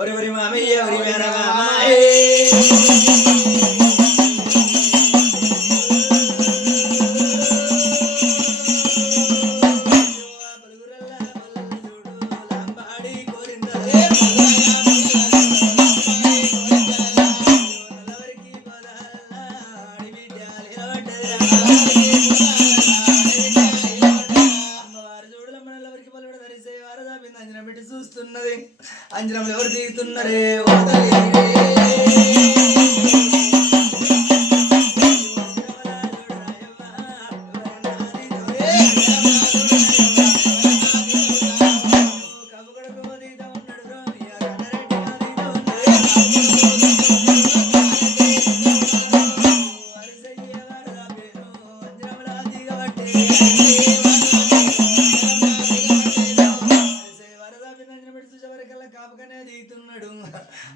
ఒరి మామయ్య ఒరి మేనమామ చూస్తున్నది అంజనంలో ఎవరు దిగుతున్నారే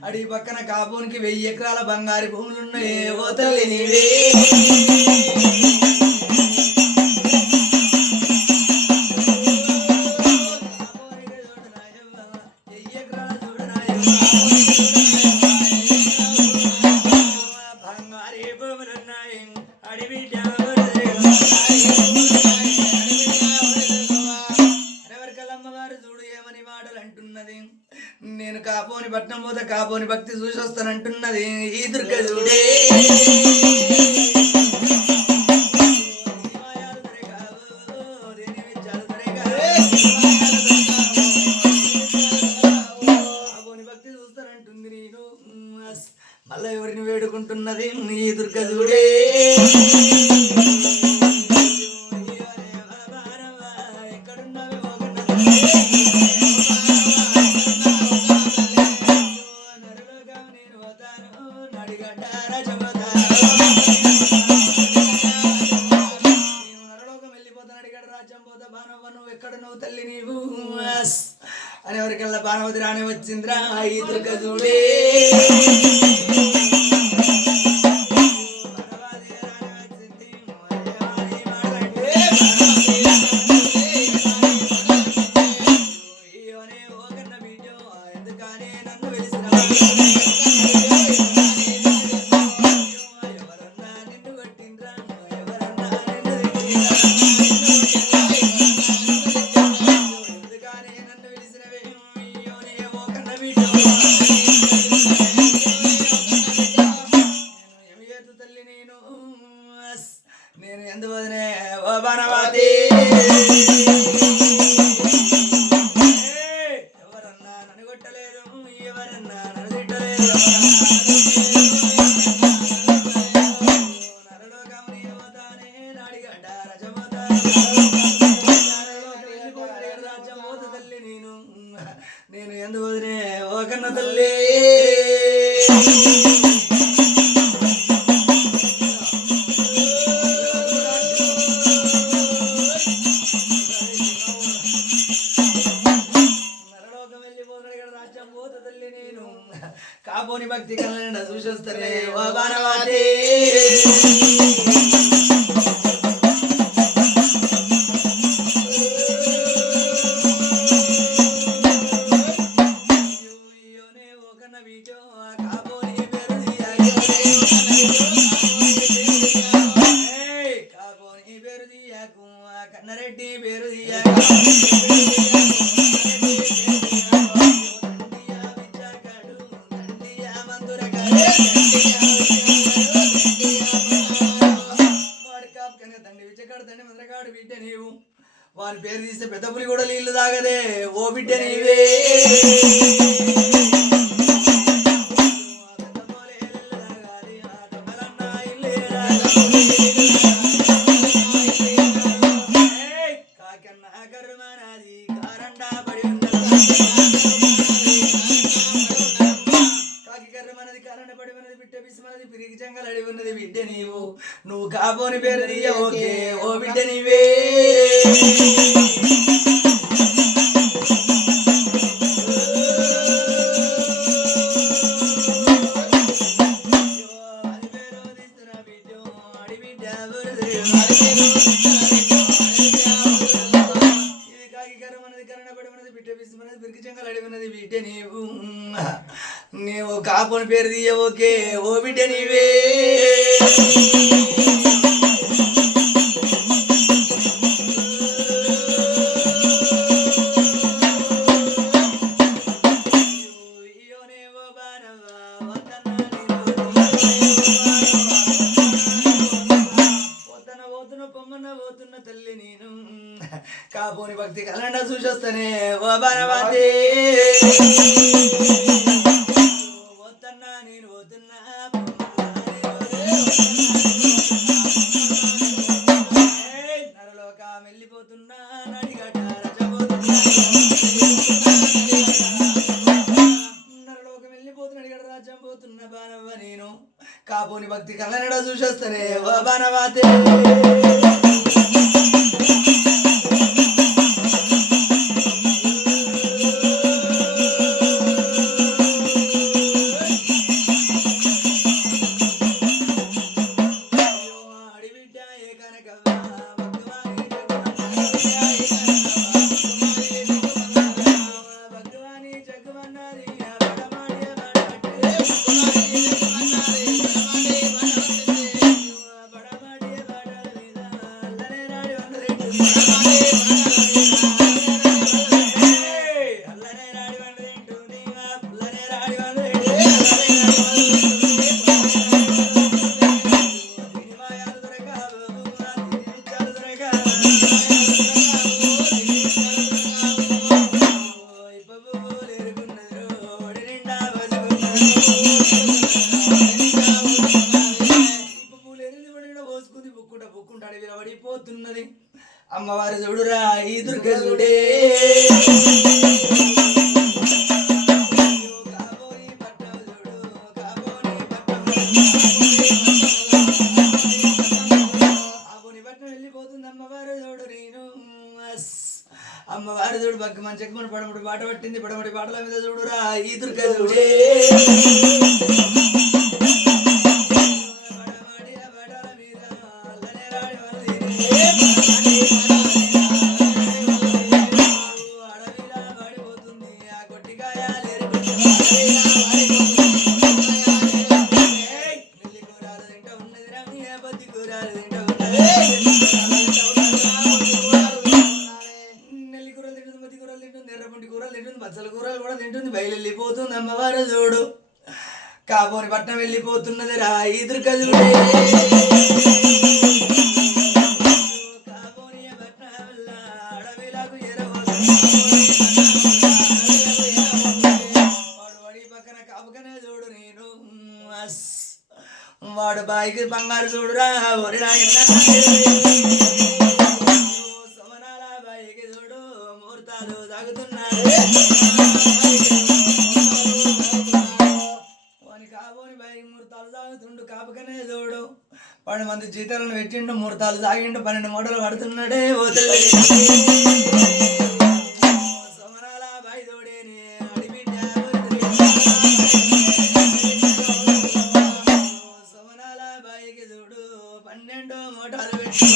అడి పక్కన కాపునికి 1000 ఎకరాల బంగారు భూములున్నాయి ఓ తల్లి నీవే బంగారు భూములున్నాయి అడివి అమ్మవారు చూడు ఏమని మాటలు అంటున్నది నేను కాపోని పట్నం పోతే కాపోని భక్తి చూసి వస్తానంటున్నది ఈ దుర్గ చూడే భక్తి చూస్తానంటుంది నేను మళ్ళా ఎవరిని వేడుకుంటున్నది ఈ దుర్గ చూడే తల్లి నీవు అని ఎవరికల్లా బాణవతి రాని వచ్చిందిరా ఈ దుర్గ చూడే ఎందుకనే నన్ను వెలిసిన నేను ఎందు వదినే ఓ బాణవతి ఎవరన్నా నన్ను కొట్టలేదు ఎవరన్నా నన్ను తిట్టలేదు నరలోకం నేను పోతానే నాడిగడ్డ రజమోత రాజ్యం పోత తల్లి నేను ఎందు వదినే ఓ కన్న తల్లి కాపోని భక్తి కన్నా చూసొస్తారే ఓ బాణవతి బిడ్డో కాబోని పేరు కాబోని పేరు తీయకు కన్నరెడ్డి పేరు తీయకు వారి పేరు తీస్తే పెద్ద పులి కూడా నీళ్లు తాగదే ఓ బిడ్డ నీవే బిడ్డ నీవు నువ్వు కాబోని పేరు తీయ ఓకే ఓ బిడ్డ నీవే బిడ్డ నీవు కాపుని పేరు తీయ ఓకే ఓ బిడ్డ నీవే పోతున్న తల్లి నేను కాబోని భక్తి కలండా చూసొస్తానే ఓ బాణవాతే పోతున్నా నేను పోతున్నా నరలోక వెళ్ళిపోతున్నా నడిగట నరలోక వెళ్ళిపోతున్నా నడిగట రాజ్యం పోతున్నా బాణవ్వ నేను కాబోని భక్తి కలండా చూసొస్తానే ఓ బాణవాతే పడిపోతున్నది అమ్మవారి చూడురా ఈ దుర్గ చూడే వెళ్ళిపోతుంది అమ్మవారు చూడు నేను అమ్మవారి చూడు బగ్గ మంచి మన పడమటి పాట పట్టింది పడమటి పాటల మీద చూడురా ఈ దుర్గ చూడే మచ్చల కూరలు కూడా తింటుంది బయలుపోతుంది అమ్మవారు చూడు కాబోని పట్నం వెళ్ళిపోతున్నది రా ఈ దుర్గ చూడే కాబోని పట్నం వల్ల అడవిలకు వాడు వడి పక్కన కాపుకనే చూడు నేను వాడు బాయికి బంగారు చూడురా ఒరి సమనాల బాయికి చూడు ముహూర్తాలు సాగుతున్నాడు వాని కాబోని బాయికి ముహూర్తాలు సాగుతుండు కాపుకనే చూడు 10 మంది జీతాలను పెట్టిండు ముహూర్తాలు సాగిండు 12 మూటలు పడుతున్నాడే ఓ తల్లి సమనాల బాయి తోడేనే అడిబిడ్డ సమనాల బాయికి చూడు 12 మూటలు పెట్టి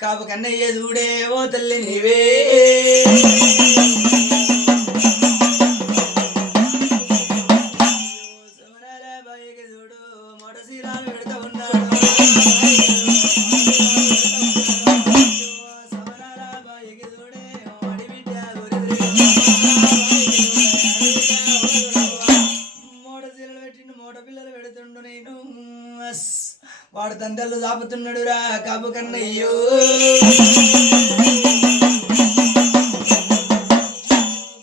కాపు కన్నయ్య చూడే ఓ తల్లి నీవే చూడు మొటశీలాలు పెడతా ఉన్నాడు వాడు తండ్రులు చాపుతున్నాడు రా కాపు కన్నయ్యో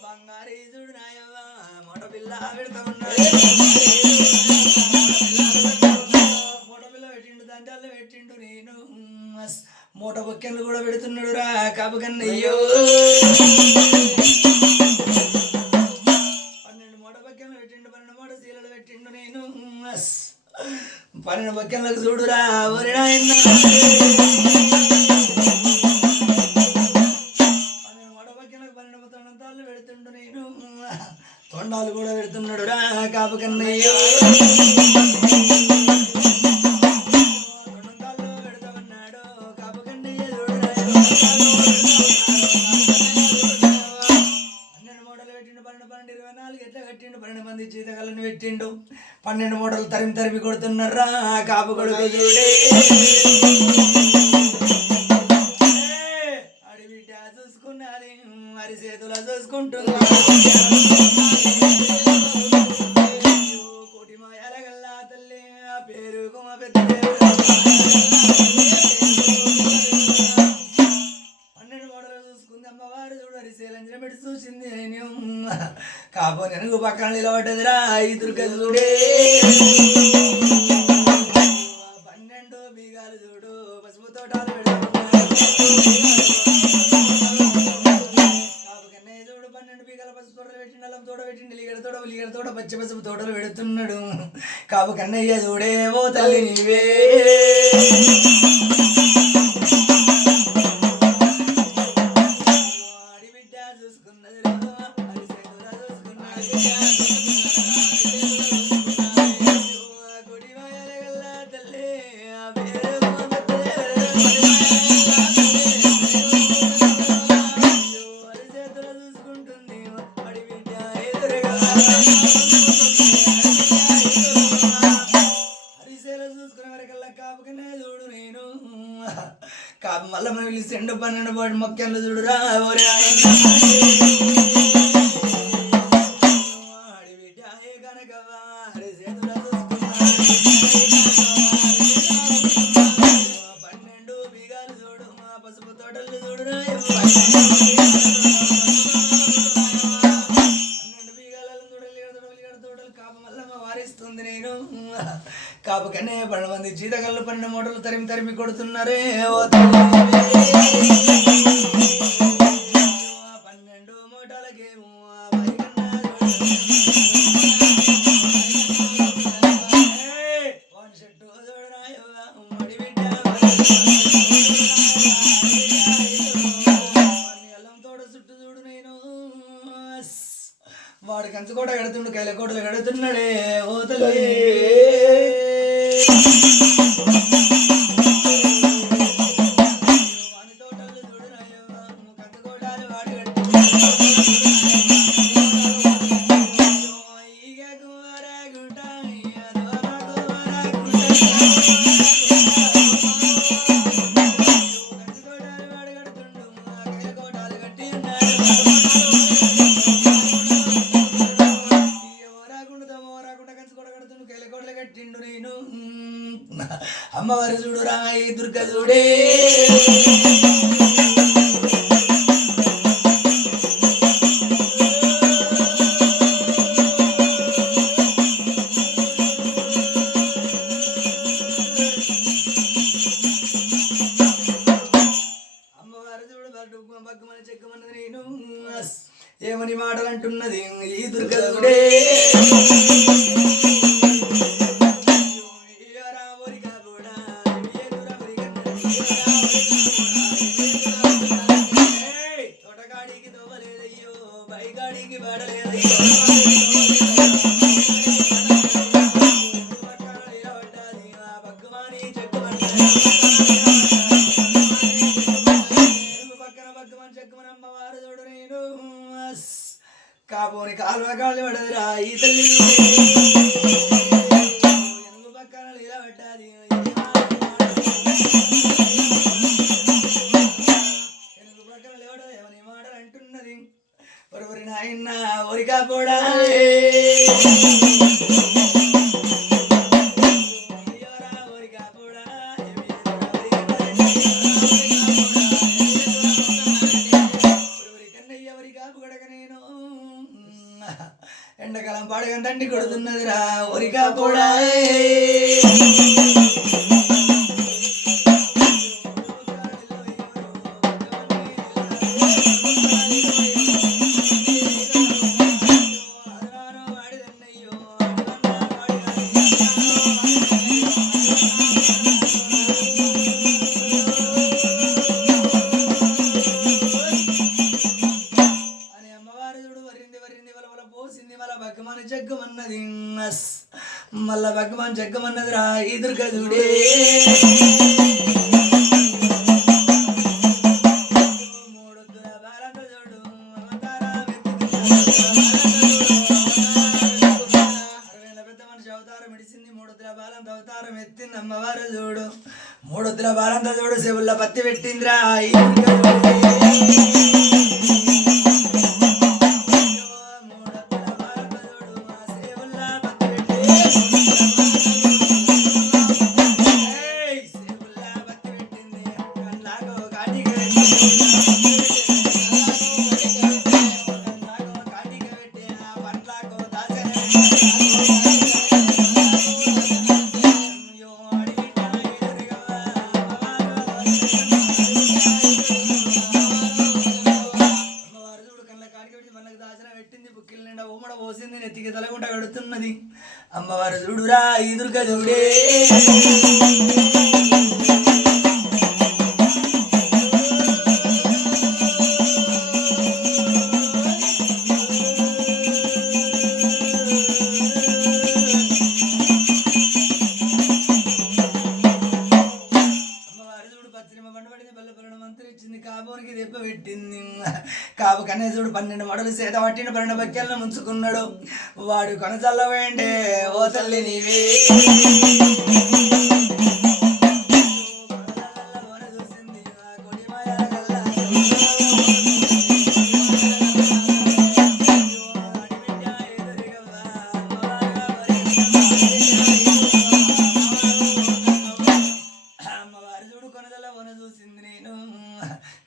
బంగారీ చూడు నాయవ్వ మొట పిల్ల పెడతా ఉన్నాడు మొట పిల్ల పెట్టిండు తండ్రులు పెట్టిండు నేను మూట బొక్కెన్లు కూడా పెడుతున్నాడు రా కాపు కన్నయ్యో 12 మూట బొక్కెన్లు పెట్టిండు 12 మూట శీలలు పెట్టిండు నేను 12 బొక్కెన్లకు చూడురా ఒరి నాయన 12 మూట బొక్కెన్లకు 12 తొండాలు పెడుతుండు నేను తొండాలు కూడా పెడుతున్నాడు రా కాపు కన్నయ్యో జీతగాలను పెట్టిండు 12 మూటలు తరిమి కొడుతున్నారా కాపు కొడుకు చూడే అడి బిడ్డ చూసుకున్నది మరి చేతుల చూసుకుంటుంది కోటి మాయాల గల్లా తల్లి ఆ పేరు కుమ పెద్ద 12 మూటలు చూసుకుంది అమ్మవారు చూడు అరిసేలంజన పెట్టి చూసింది కాపు నెనుగు పక్కన నిలబడ్డదిరా ఈ దుర్గ చూడే 12 బీగాలు చూడు పసుపు తోటాలు పెడతాడు కాపు కన్నయ్య చూడు 12 బీగాల పసుపు తోటలు పెట్టిండు అల్లం తోట పెట్టిండు లిగడ తోట పచ్చి పసుపు తోటలు పెడుతున్నాడు కాపు కన్నయ్య చూడే ఓ తల్లి నీవే ఆడిబిడ్డ చూసుకున్నది కాపు మళ్ళీ మనం పిలిచిండు 12 మొక్కలు చూడురా ఓరే ఆడిబిడ్డ ఏ కనకవ్వా అరే చేతుల 12 బీగాలు చూడు మా పసుపు తోటలు చూడురా 12 బీగాలను తోటలు కాపు మల్లమ్మ వారిస్తుంది నేను కాపు కనే 12 మంది జీతగల్లు 12 మూటలు తరిమి కొడుతున్నారే ఓ 12 మూటలకేమో చెట్టు అల్లం తోట చుట్టూ చూడు నేను వాడు కంచు కూడా కడుతుండు కైల కోటలు కడుతున్నాడే ఓ తల్లి వాని తోటలు చూడు కంచు కోటాలు వాడు కడుతున్నాడు అమ్మవారు చూడురా ఈ దుర్గ చూడే అమ్మవారు చూడు బగ్గుమని చెక్కమన్నది నేను ఏమని మాటలు అంటున్నది ఈ దుర్గ చూడే తోటగాడికి తోవలేదయ్యో బైగాడికి వాడలేదయ్యో బగ్గుమాని చెట్టు కాపోని కాలువ కాలు పడదురా ఈ తల్లి ఎనుగు పక్కన నిలబడ్డాది ఎనుగు పక్కన లేవడదు ఏమని మాటలు అంటున్నది ఒరి నాయన ఒరి కాపోడా ఎండకాలం పాడగా తండ్రి కొడుతున్నదిరా ఒరిగా పోడా జగ్గమన్నది మళ్ళా భగవాన్ జగ్గమన్నదిరా ఈ దుర్గదుడే మూడొద్దుల బాలంత చూడు అరవేల పెద్ద మనిషి అవతారం ఇడిసింది మూడొద్దుల బాలంత అవతారం ఎత్తింది అమ్మవారు చూడు మూడొద్దుల బాలంత చూడు చెవుల్లో పత్తి పెట్టిందిరా ఈ దుర్గదుడే అమ్మవారు చూడురా ఈ దుర్గదుడే కాపునికి దెబ్బ పెట్టింది కాపు కనేసుడు 12 మడులు సేద పట్టిన 12 బక్కెలను ముంచుకున్నాడు వాడు కొనచల్లవేంటే ఓ తల్లి నీవే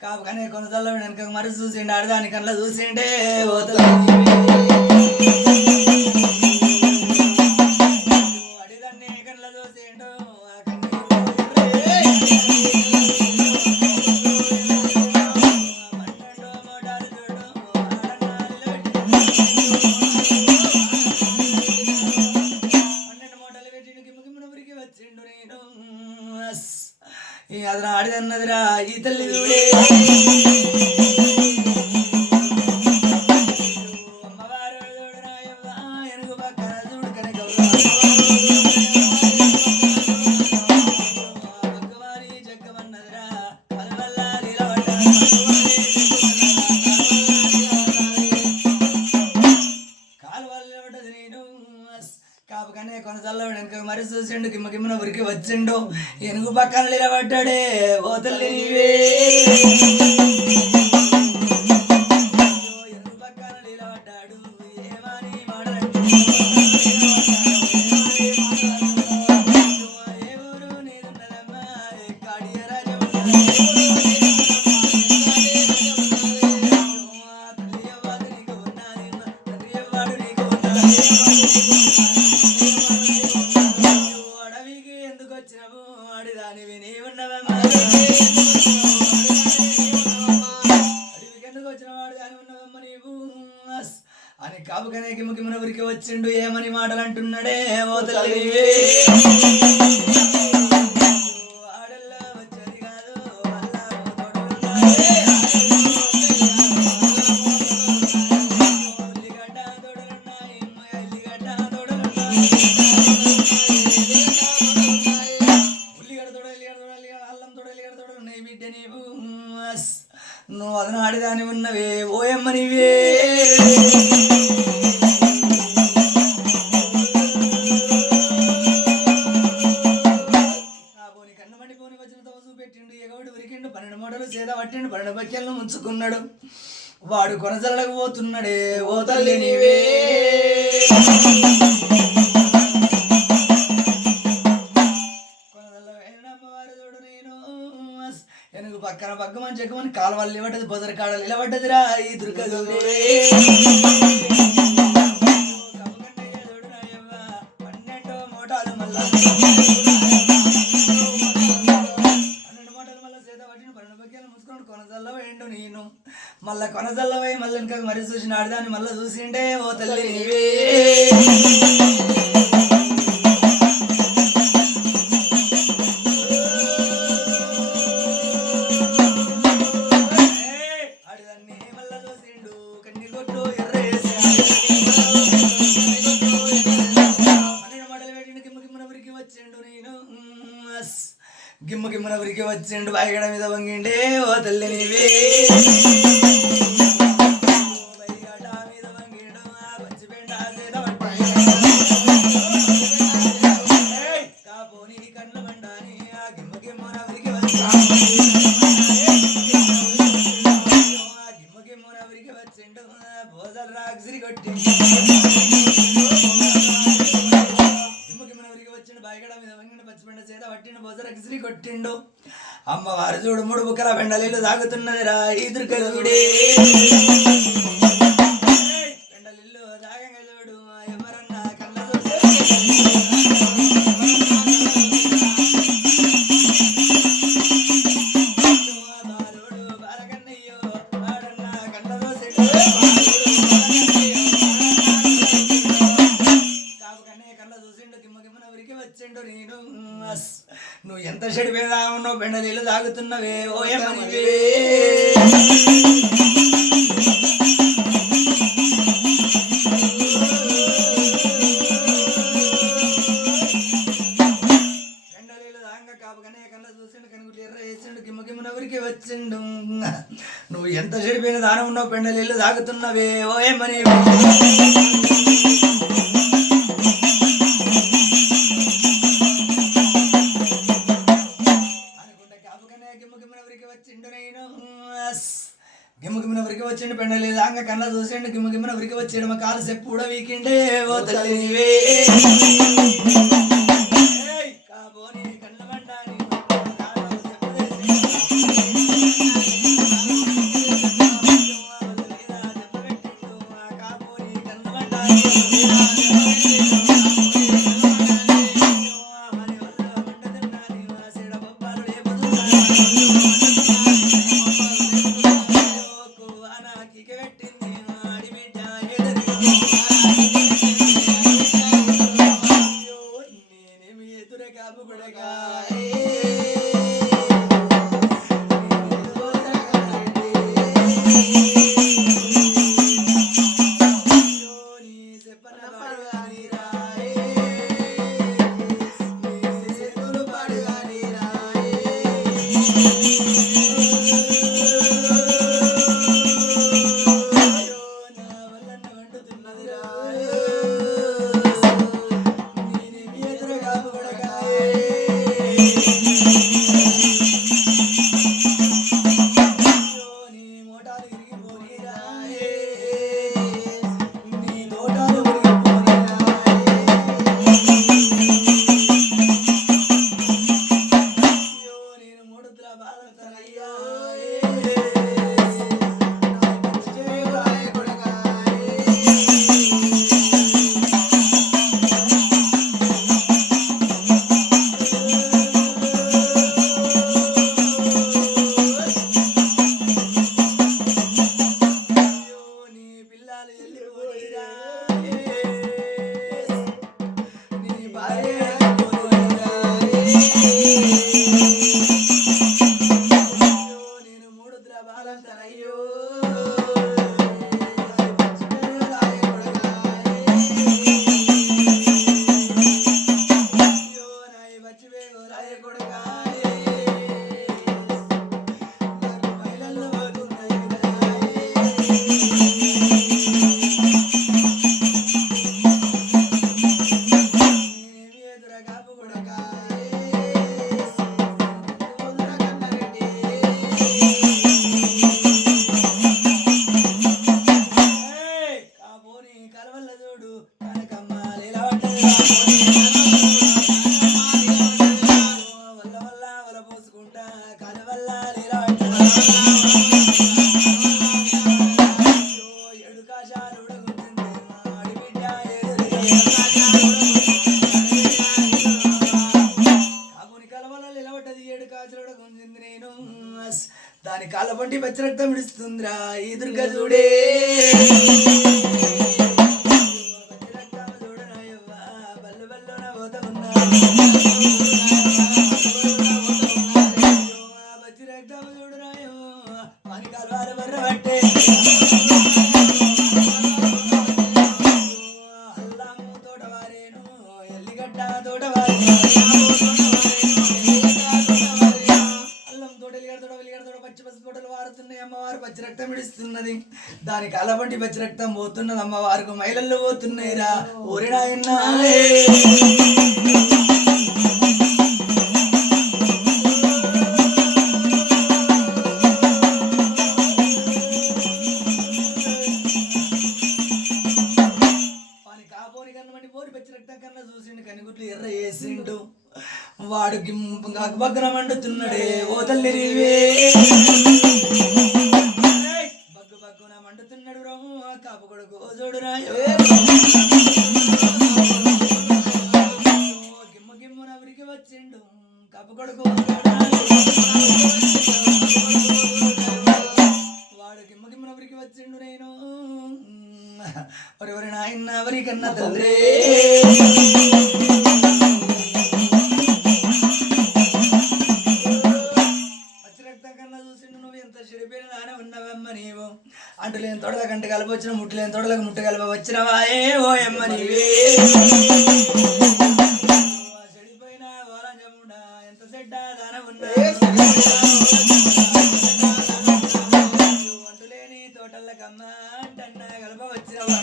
కాపుకనే కొనసాల వెనక మరి చూసిండు ఆడదాని కళ్ళ చూసిండే అడిదాన్ని కళ్ళ చూసిండు అతను ఆడిదన్నదిరా ఈ తల్లి చూడే అమ్మవారు ఎనుగు పక్కన చూడు కనుక భగవాని జగ్గమన్నదిరా వల్ల కాలు వల్ల నేను కాపుకనే కొనసాల వెనక మరి చూసిండు కిమ్మ కిమ్మన ఉరికి వచ్చిండు ఎనుగు పక్కన నిలబడ్డాడే ఓ తల్లి నీవే ఎనుగు పక్కన నిలబడ్డాడు ఏమని మాటలంటే ఏ ఊరు నీదున్నదమ్మా కాడియ రాజమ్మ ఎందుకు వచ్చినావు ఆడిదానివి నీ ఉన్నవమ్మా అడవికి ఎందుకు వచ్చినావు ఆడిదాని ఉన్నవమ్మ నీవు అని కాపుకనే కిమ్మకిమ్మన ఊరికి వచ్చిండు ఏమని మాటలు అంటున్నాడే ఓ తల్లి ఆడల్లా వచ్చేది కాదు ఉల్లిగడ్డ తోడలున్నాయి ఉల్లిగడ్డ తోడలున్నాయి ఉల్లిగడ్డ తోడ అల్లం తోడ ఉన్నాయి బిడ్డ నీవు నువ్వు అదనాడిదాని ఉన్నవే ఓయమ్మ నీవే కన్ను మండిపోని వచ్చిన తోసు పెట్టిండు ఎగవడు ఉరికిండు 12 మూటలు చేద పట్టిండు 12 బక్కెలను ముంచుకున్నాడు వాడు కొనసలకు పోతున్నాడే ఓ తల్లి నీవే ఎనుగు పక్కన పక్క మంచి ఎక్కువని కాలువలు నిలబడ్డది బొదర కాడలు నిలబడ్డదిరా ఈ దుర్గదుడే 12 మూటాలు మళ్ళా 12 మూటలు మళ్ళా చేత పట్టిన 12 బక్కెలు ముసుకొని కొనసల్లో వేయండు నేను మళ్ళా కొనసల్లో పోయి మళ్ళీ ఇంకా మరి చూసిన ఆడదాన్ని మళ్ళీ చూసిండే ఓ తల్లి నీవే గిమ్మ గిమ్మన ఉరికి వచ్చిండు బాయిగడ మీద వంగిండే ఓ తల్లి నీవే బైగడ మీద వంగిండు పచ్చిపెండ కాపోని కన్ను మండాని గిమ్మ గిమ్మన ఉరికి గిమ్మ గిమ్మన ఉరికి వచ్చిండు భోజల్ రాక్షరి కొట్టి బాయిగడ మీద వంగిన పచ్చిపెండ చేత పట్టిండు బొజర గిసిరి కొట్టిండు అమ్మవారు చూడు 3 బుక్కల పెండలీలు తాగుతున్నదిరా ఈ దుర్గదుడే పెండలిల్లు తాగంగా చూడు ఎవరన్నా కళ్ళ బాలుడు బాలకన్నయ్యో వాడన్నా కళ్ళ వచ్చిండు నేను నువ్వు ఎంత చెడిపోయినా ఉన్నావు బెండ నీళ్ళు తాగుతున్నవే ఓయమ్మ నీవే బెండ నీళ్ళు తాగంగా కాపుకనే కళ్ళ చూసిండు కనుగులు ఎర్ర వేసిండు గిమ్మ గిమ్మన ఊరికి వచ్చిండు నువ్వు ఎంత చెడిపోయిన దానం ఉన్నావు బెండ నీళ్ళు తాగుతున్నవే ఓయమ్మ నీవే గిమ్మ గిమ్మన ఉరికి వచ్చిండు పెండలి దాంగ కళ్ళ చూసిండు గిమ్మ గిమ్మన ఉరికి వచ్చిండు మా కాలు చెప్పు కూడా వీకిండే ఓ తల్లి నీవే కాబోని కళ్ళ మండాని ఏడు కాశాలు ఉడగుంటుంది మాడి బిడ్డ కాకుని కలవల నిలబడ్డది ఏడు కాసులు ఉడగుంటుంది నేను దాని కాళ్ళ పంటి పచ్చి రక్తం విడుస్తుందిరా ఈ దుర్గ చూడే పచ్చి రక్తం చూడరాయవ్వ బల్లు బల్లున పోత ఉన్నా పచ్చి రక్తం చూడరాయో వాని కాలు బర్ర పట్టే అల్లాము తోటవారేను ఎల్లిగడ్డ తోటవారే పచ్చి పసి తోటలు వారుతున్నాయి అమ్మవారు పచ్చి రక్తం విడుస్తున్నది దానికి అలవంటి పచ్చి రక్తం పోతున్నది అమ్మవారికి మైలల్లో పోతున్నాయిరా ఊరినాయన్నా ఎర్ర వేసిండు వాడికి బగ్గున మండుతున్నాడే ఓ తల్లి బగ్గు బగ్గున మండుతున్నాడు రాము కాపు కొడుకు చూడు గిమ్మ గిమ్మున ఉరికి వచ్చిండు కాపు కొడుకు వాడు గిమ్మ గిమ్మున ఉరికి వచ్చిండు నేను ఎవరి నాయన ఎవరికన్నా తండ్రి అంటులేని తోటల కంటే కలిపి వచ్చిన ముట్టులేని తోటలకు ముట్టు కలిపి వచ్చినవాయే ఓ ఎమ్మ నీవే చెడిపోయిన ఓరంజముడా ఎంత చెడ్డ దాన ఉన్నా అంటులేని తోటలకమ్మ అంటన్న కలప వచ్చినవా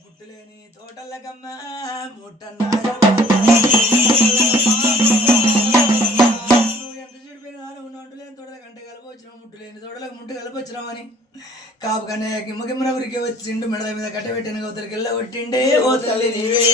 ముట్టులేని తోటలకమ్మ ముట్టన్న ముట్టులేని తోటలకు ముట్టు కలిపొచ్చినామని కాపు కన్నా గిమ్మగిమ్మన ఉరికి వచ్చిండు మెడ మీద కట్టబెట్టిన గౌతలకి వెళ్ళ కొట్టిండే ఓ తల్లి నీవే